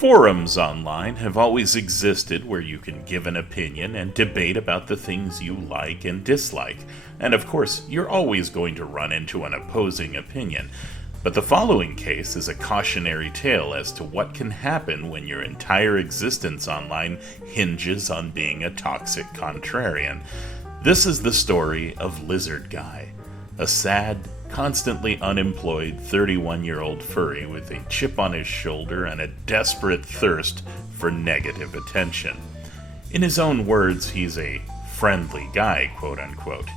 Forums online have always existed where you can give an opinion and debate about the things you like and dislike, and of course, you're always going to run into an opposing opinion. But the following case is a cautionary tale as to what can happen when your entire existence online hinges on being a toxic contrarian. This is the story of Lizardguy, a sad, constantly unemployed 31-year-old furry with a chip on his shoulder and a desperate thirst for negative attention. In his own words, he's a friendly guy, quote-unquote.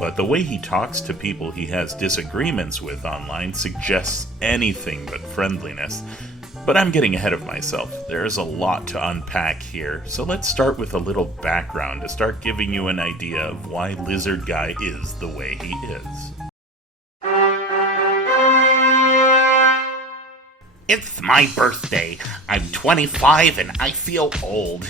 But the way he talks to people he has disagreements with online suggests anything but friendliness. But I'm getting ahead of myself. There's a lot to unpack here, so let's start with a little background to start giving you an idea of why Lizardguy is the way he is. It's my birthday. I'm 25 and I feel old.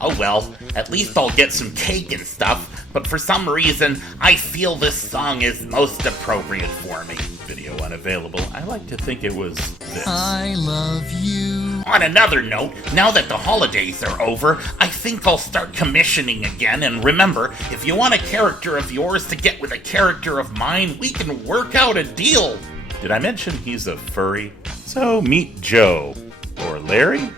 Oh well, at least I'll get some cake and stuff, but for some reason, I feel this song is most appropriate for me. Video unavailable. I like to think it was this. I love you. On another note, now that the holidays are over, I think I'll start commissioning again, and remember, if you want a character of yours to get with a character of mine, we can work out a deal. Did I mention he's a furry? So meet Joe. Or Larry?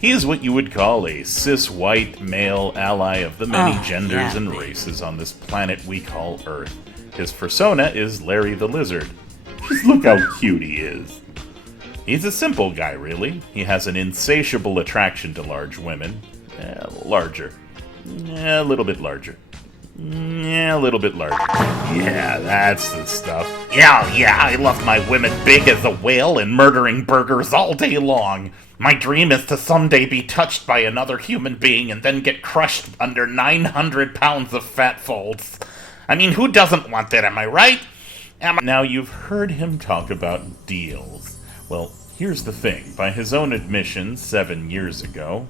He's what you would call a cis-white male ally of the many genders and races on this planet we call Earth. His persona is Larry the Lizard. Just look how cute he is. He's a simple guy, really. He has an insatiable attraction to large women. Larger. A little bit larger. A little bit larger. Yeah, that's the stuff. Yeah, I love my women big as a whale and murdering burgers all day long. My dream is to someday be touched by another human being and then get crushed under 900 pounds of fat folds. I mean, who doesn't want that, am I right? Now, you've heard him talk about deals. Well, here's the thing. By his own admission 7 years ago...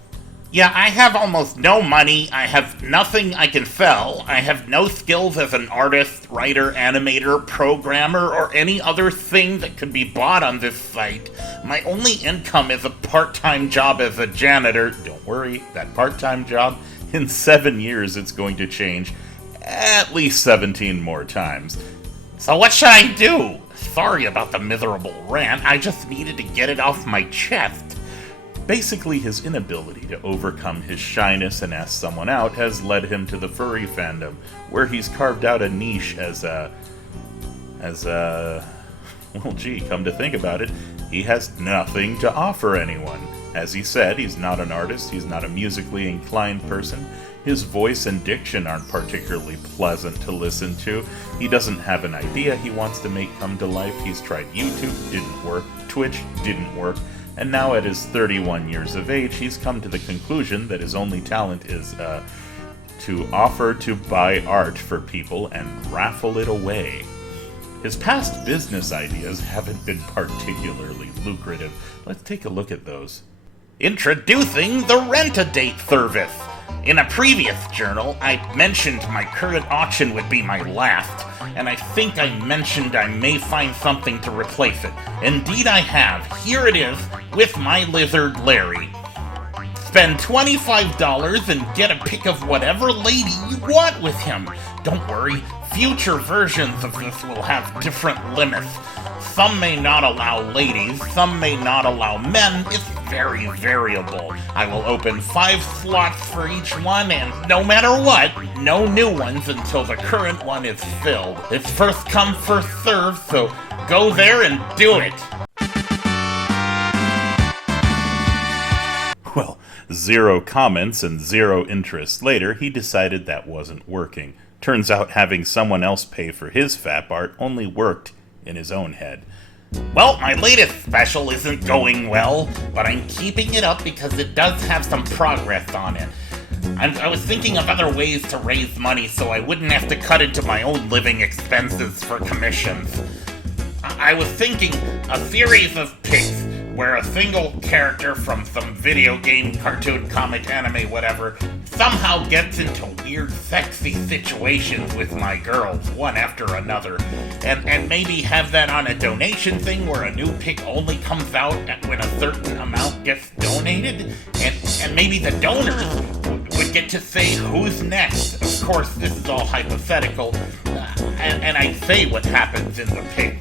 Yeah, I have almost no money, I have nothing I can sell, I have no skills as an artist, writer, animator, programmer, or any other thing that could be bought on this site. My only income is a part-time job as a janitor. Don't worry, that part-time job, in 7 years it's going to change at least 17 more times. So what should I do? Sorry about the miserable rant, I just needed to get it off my chest. Basically, his inability to overcome his shyness and ask someone out has led him to the furry fandom, where he's carved out a niche well, gee, come to think about it, he has nothing to offer anyone. As he said, he's not an artist, he's not a musically inclined person, his voice and diction aren't particularly pleasant to listen to, he doesn't have an idea he wants to make come to life, he's tried YouTube, didn't work, Twitch, didn't work, and now at his 31 years of age, he's come to the conclusion that his only talent is, to offer to buy art for people and raffle it away. His past business ideas haven't been particularly lucrative. Let's take a look at those. Introducing the Rent-A-Date service. In a previous journal, I mentioned my current auction would be my last, and I think I mentioned I may find something to replace it. Indeed I have. Here it is, with my lizard Larry. Spend $25 and get a pic of whatever lady you want with him. Don't worry, future versions of this will have different limits. Some may not allow ladies, some may not allow men, it's very variable. I will open 5 slots for each one, and no matter what, no new ones until the current one is filled. It's first come, first served, so go there and do it. Well, 0 comments and 0 interest later, he decided that wasn't working. Turns out having someone else pay for his fap art only worked in his own head. Well, my latest special isn't going well, but I'm keeping it up because it does have some progress on it. I was thinking of other ways to raise money so I wouldn't have to cut into my own living expenses for commissions. I was thinking a series of pics, where a single character from some video game, cartoon, comic, anime, whatever, somehow gets into weird, sexy situations with my girls, one after another, and maybe have that on a donation thing where a new pick only comes out when a certain amount gets donated, and maybe the donors would get to say who's next. Of course, this is all hypothetical, and I say what happens in the pick,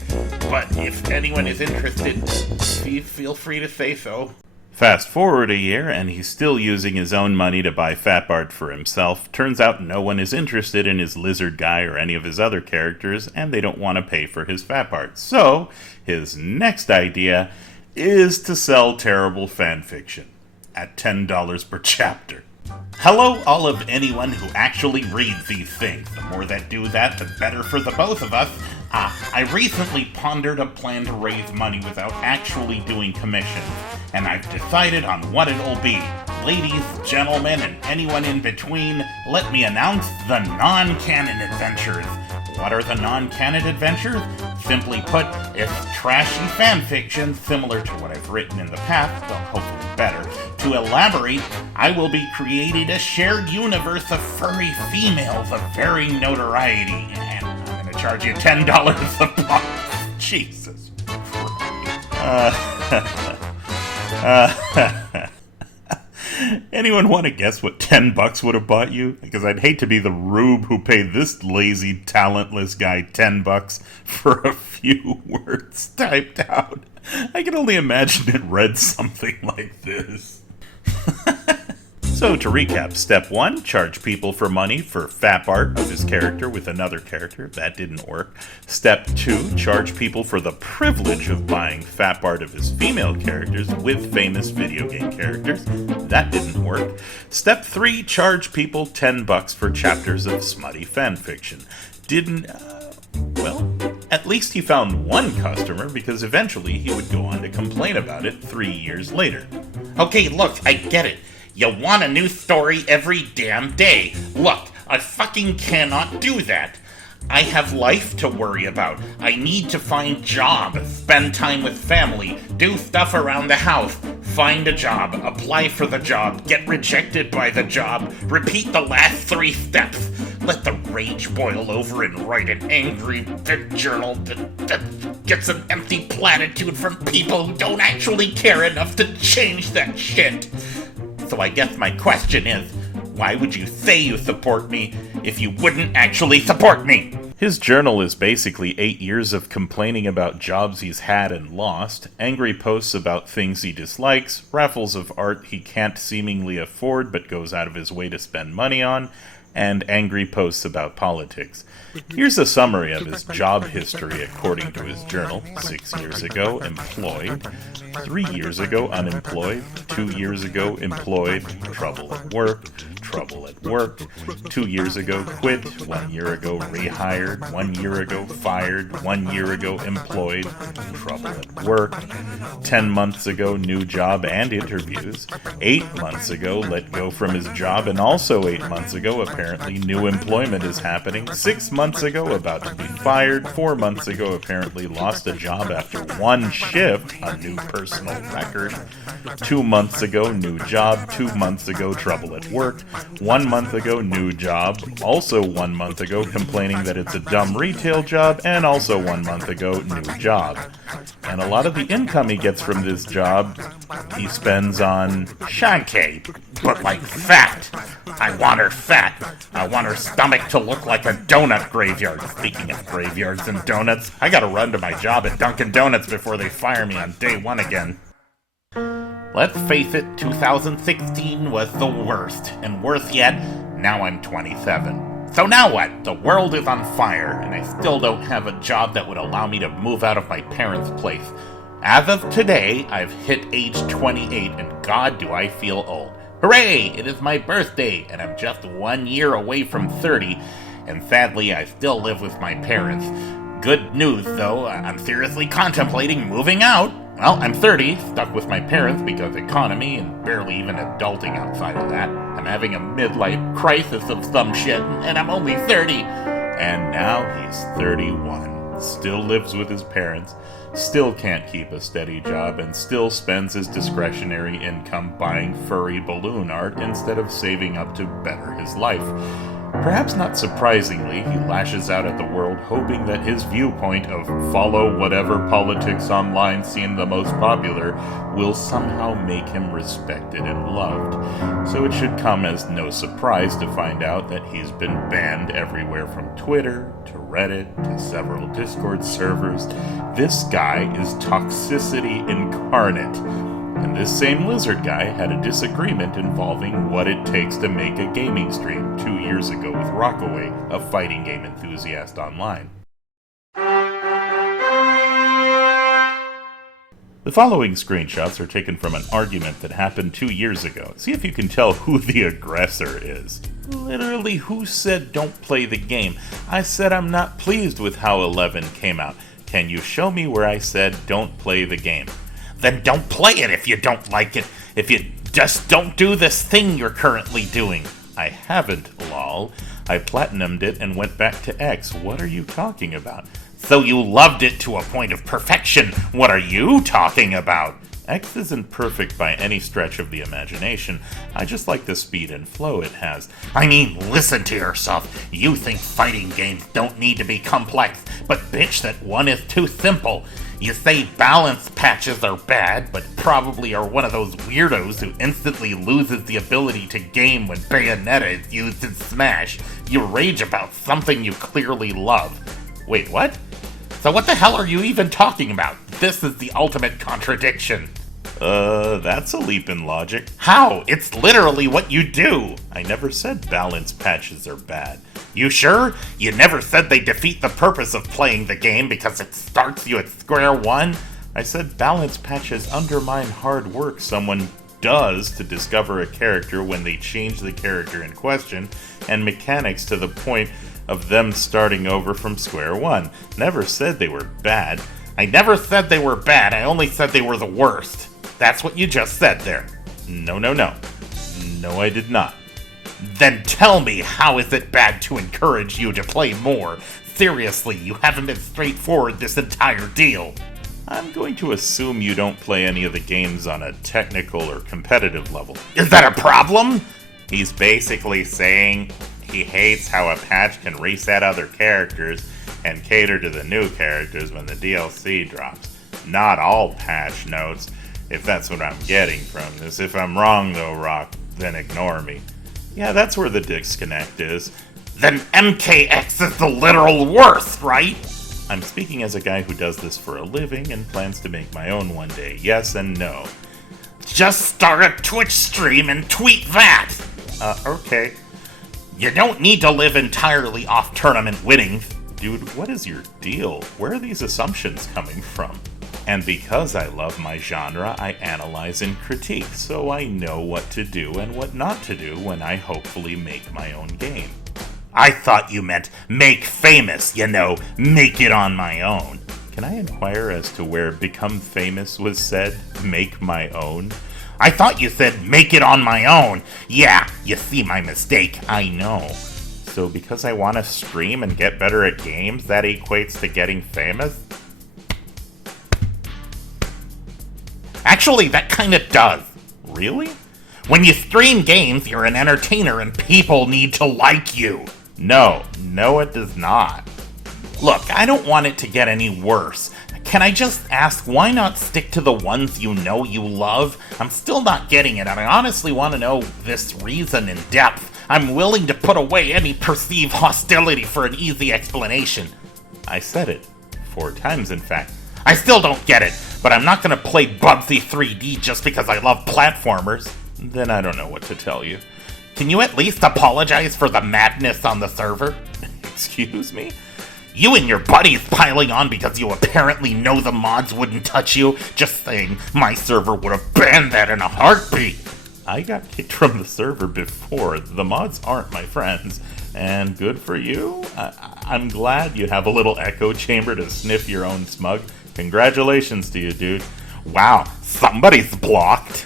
but if anyone is interested, please feel free to say so. Fast forward a year, and he's still using his own money to buy Fat Bart for himself. Turns out no one is interested in his lizard guy or any of his other characters, and they don't want to pay for his Fat Bart. So, his next idea is to sell terrible fan fiction at $10 per chapter. Hello, all of anyone who actually reads these things. The more that do that, the better for the both of us. I recently pondered a plan to raise money without actually doing commissions, and I've decided on what it'll be. Ladies, gentlemen, and anyone in between, let me announce the non-canon adventures. What are the non-canon adventures? Simply put, it's trashy fanfiction similar to what I've written in the past, but hopefully better. To elaborate, I will be creating a shared universe of furry females of varying notoriety, and I'm going to charge you $10 a pop. Jesus Christ. Anyone want to guess what $10 would have bought you? Because I'd hate to be the rube who paid this lazy, talentless guy $10 for a few words typed out. I can only imagine it read something like this. So to recap, step 1, charge people for money for Fat Bart of his character with another character. That didn't work. Step 2, charge people for the privilege of buying Fat Bart of his female characters with famous video game characters. That didn't work. Step 3, charge people $10 for chapters of smutty fanfiction. At least he found one customer, because eventually he would go on to complain about it 3 years later. Okay, look, I get it. You want a new story every damn day. Look, I fucking cannot do that. I have life to worry about. I need to find jobs, spend time with family, do stuff around the house, find a job, apply for the job, get rejected by the job, repeat the last 3 steps. Let the rage boil over and write an angry big journal that gets an empty platitude from people who don't actually care enough to change that shit. So I guess my question is, why would you say you support me if you wouldn't actually support me? His journal is basically 8 years of complaining about jobs he's had and lost, angry posts about things he dislikes, raffles of art he can't seemingly afford but goes out of his way to spend money on, and angry posts about politics. Here's a summary of his job history according to his journal. 6 years ago, employed. 3 years ago, unemployed. 2 years ago, employed. Trouble at work. Trouble at work. 2 years ago, quit. 1 year ago, rehired. 1 year ago, fired. 1 year ago, employed. Trouble at work. 10 months ago, new job and interviews. 8 months ago, let go from his job, and also 8 months ago, apparently new employment is happening. 6 months ago, about to be fired. 4 months ago, apparently lost a job after one shift, a new personal record. 2 months ago, new job. 2 months ago, trouble at work. 1 month ago, new job. Also 1 month ago, complaining that it's a dumb retail job. And also 1 month ago, new job. And a lot of the income he gets from this job, he spends on Shanky, but like fat. I want her fat. I want her stomach to look like a donut graveyard. Speaking of graveyards and donuts, I gotta run to my job at Dunkin' Donuts before they fire me on day 1 again. Let's face it, 2016 was the worst, and worse yet, now I'm 27. So now what? The world is on fire, and I still don't have a job that would allow me to move out of my parents' place. As of today, I've hit age 28, and God do I feel old. Hooray! It is my birthday, and I'm just 1 year away from 30, and sadly I still live with my parents. Good news, though, I'm seriously contemplating moving out. Well, I'm 30, stuck with my parents because economy and barely even adulting outside of that. I'm having a midlife crisis of some shit, and I'm only 30. And now he's 31. still lives with his parents, still can't keep a steady job, and still spends his discretionary income buying furry balloon art instead of saving up to better his life. Perhaps not surprisingly, he lashes out at the world, hoping that his viewpoint of follow whatever politics online seem the most popular will somehow make him respected and loved. So it should come as no surprise to find out that he's been banned everywhere from Twitter to Reddit to several Discord servers. This guy is toxicity incarnate. And this same lizard guy had a disagreement involving what it takes to make a gaming stream 2 years ago with Rockaway, a fighting game enthusiast online. The following screenshots are taken from an argument that happened 2 years ago. See if you can tell who the aggressor is. Literally, who said don't play the game? I said I'm not pleased with how 11 came out. Can you show me where I said don't play the game? Then don't play it if you don't like it. If you just don't do this thing you're currently doing. I haven't, lol. I platinumed it and went back to X. What are you talking about? So you loved it to a point of perfection. What are you talking about? X isn't perfect by any stretch of the imagination. I just like the speed and flow it has. I mean, listen to yourself. You think fighting games don't need to be complex, but bitch that one is too simple. You say balance patches are bad, but probably are one of those weirdos who instantly loses the ability to game when Bayonetta is used in Smash. You rage about something you clearly love. Wait, what? So what the hell are you even talking about? This is the ultimate contradiction. That's a leap in logic. How? It's literally what you do. I never said balance patches are bad. You sure? You never said they defeat the purpose of playing the game because it starts you at square one? I said balance patches undermine hard work someone does to discover a character when they change the character in question, and mechanics to the point of them starting over from square one. Never said they were bad. I never said they were bad, I only said they were the worst. That's what you just said there. No, I did not. Then tell me, how is it bad to encourage you to play more? Seriously, you haven't been straightforward this entire deal. I'm going to assume you don't play any of the games on a technical or competitive level. Is that a problem? He's basically saying he hates how a patch can reset other characters and cater to the new characters when the DLC drops. Not all patch notes, if that's what I'm getting from this. If I'm wrong though, Rock, then ignore me. Yeah, that's where the disconnect is. Then MKX is the literal worst, right? I'm speaking as a guy who does this for a living and plans to make my own one day. Yes and no. Just start a Twitch stream and tweet that! Okay. You don't need to live entirely off tournament winnings. Dude, what is your deal? Where are these assumptions coming from? And because I love my genre, I analyze and critique, so I know what to do and what not to do when I hopefully make my own game. I thought you meant make famous, make it on my own. Can I inquire as to where become famous was said, make my own? I thought you said make it on my own. Yeah, you see my mistake, I know. So because I want to stream and get better at games, that equates to getting famous? Actually, that kinda does. Really? When you stream games, you're an entertainer and people need to like you. No, it does not. Look, I don't want it to get any worse. Can I just ask, why not stick to the ones you know you love? I'm still not getting it, and I honestly want to know this reason in depth. I'm willing to put away any perceived hostility for an easy explanation. I said it. 4 times, in fact. I still don't get it, but I'm not gonna play Bubsy 3D just because I love platformers. Then I don't know what to tell you. Can you at least apologize for the madness on the server? Excuse me? You and your buddies piling on because you apparently know the mods wouldn't touch you. Just saying, my server would have banned that in a heartbeat. I got kicked from the server before. The mods aren't my friends. And good for you. I'm glad you have a little echo chamber to sniff your own smug. Congratulations to you, dude. Wow, somebody's blocked.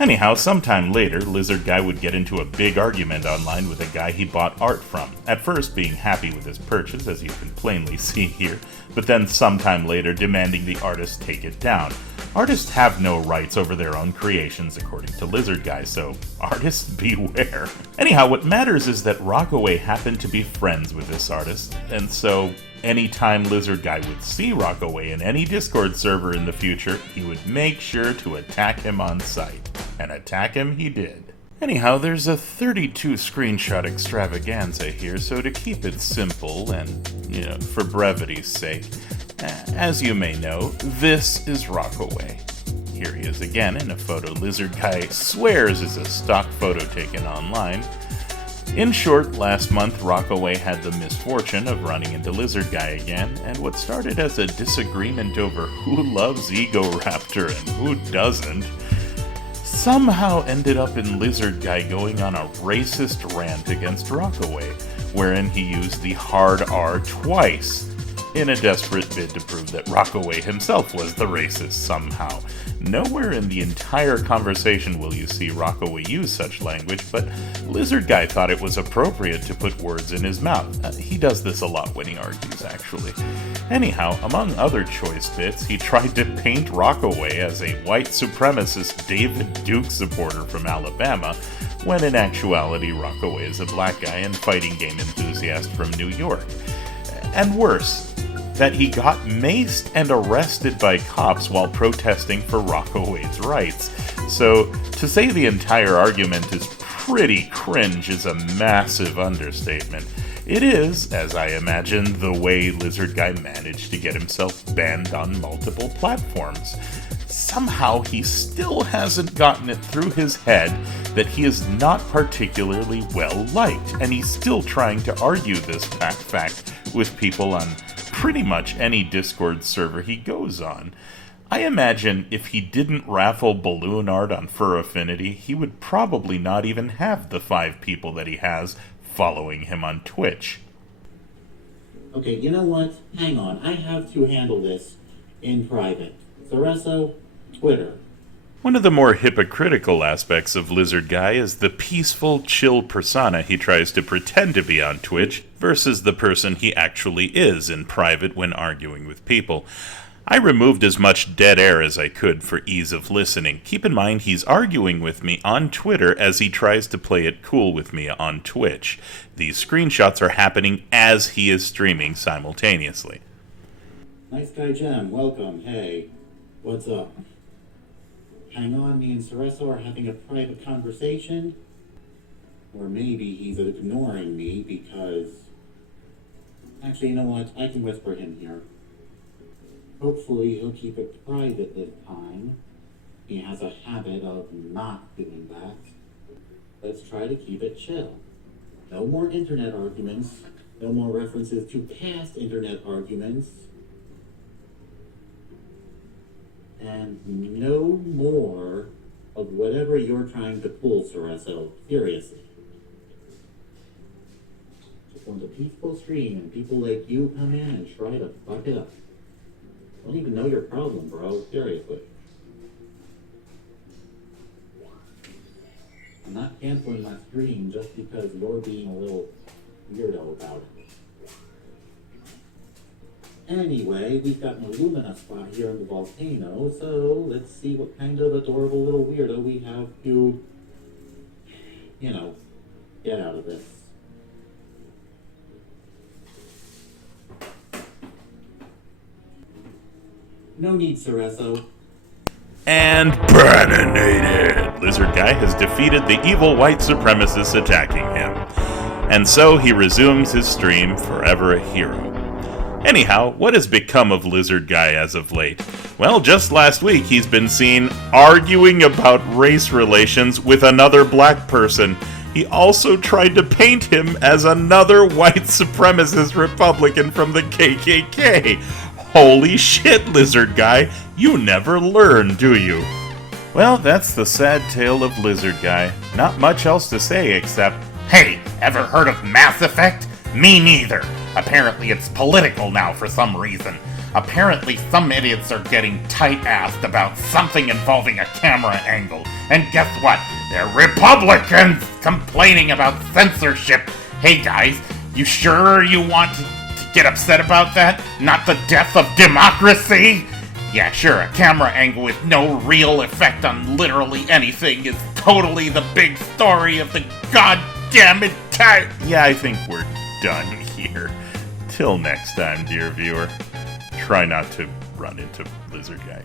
Anyhow, sometime later, Lizardguy would get into a big argument online with a guy he bought art from, at first being happy with his purchase, as you can plainly see here, but then sometime later demanding the artist take it down. Artists have no rights over their own creations, according to Lizardguy, so artists beware. Anyhow, what matters is that Rockaway happened to be friends with this artist, and so anytime Lizardguy would see Rockaway in any Discord server in the future, he would make sure to attack him on sight. And attack him he did. Anyhow, there's a 32 screenshot extravaganza here, so to keep it simple and, for brevity's sake, as you may know, this is Rockaway. Here he is again in a photo Lizardguy swears is a stock photo taken online. In short, last month Rockaway had the misfortune of running into Lizardguy again, and what started as a disagreement over who loves Egoraptor and who doesn't, somehow ended up in Lizardguy going on a racist rant against Rockaway, wherein he used the hard R twice, in a desperate bid to prove that Rockaway himself was the racist somehow. Nowhere in the entire conversation will you see Rockaway use such language, but Lizardguy thought it was appropriate to put words in his mouth. He does this a lot when he argues, actually. Anyhow, among other choice bits, he tried to paint Rockaway as a white supremacist David Duke supporter from Alabama, when in actuality Rockaway is a black guy and fighting game enthusiast from New York. And worse, that he got maced and arrested by cops while protesting for Rockaway's rights. So, to say the entire argument is pretty cringe is a massive understatement. It is, as I imagine, the way Lizardguy managed to get himself banned on multiple platforms. Somehow he still hasn't gotten it through his head that he is not particularly well liked, and he's still trying to argue this fact with people on pretty much any Discord server he goes on. I imagine if he didn't raffle balloon art on Fur Affinity, he would probably not even have the 5 people that he has following him on Twitch. Okay, you know what? Hang on. I have to handle this in private. Cereso, Twitter. One of the more hypocritical aspects of Lizardguy is the peaceful, chill persona he tries to pretend to be on Twitch versus the person he actually is in private when arguing with people. I removed as much dead air as I could for ease of listening. Keep in mind he's arguing with me on Twitter as he tries to play it cool with me on Twitch. These screenshots are happening as he is streaming simultaneously. Nice guy Jem, welcome. Hey, what's up? Hang on, me and Cereso are having a private conversation? Or maybe he's ignoring me because... Actually, you know what? I can whisper him here. Hopefully he'll keep it private this time. He has a habit of not doing that. Let's try to keep it chill. No more internet arguments. No more references to past internet arguments. And no more of whatever you're trying to pull, Cereso. Seriously. Just want a peaceful stream and people like you come in and try to fuck it up. Don't even know your problem, bro. Seriously. I'm not canceling my stream just because you're being a little weirdo about it. Anyway, we've got an Illumina spot here in the volcano, so let's see what kind of adorable little weirdo we have to, get out of this. No need, Cereso. And bananated! Lizardguy has defeated the evil white supremacists attacking him. And so he resumes his stream, forever a hero. Anyhow, what has become of Lizardguy as of late? Well, just last week he's been seen arguing about race relations with another black person. He also tried to paint him as another white supremacist Republican from the KKK. Holy shit, Lizardguy, you never learn, do you? Well, that's the sad tale of Lizardguy. Not much else to say except, Hey, ever heard of Mass Effect? Me neither. Apparently it's political now for some reason. Apparently some idiots are getting tight-assed about something involving a camera angle. And guess what? They're Republicans complaining about censorship. Hey guys, you sure you want to get upset about that? Not the death of democracy? Yeah, sure, a camera angle with no real effect on literally anything is totally the big story of the goddamn entire... Yeah, I think we're done here. Till next time, dear viewer, try not to run into Lizard Guy.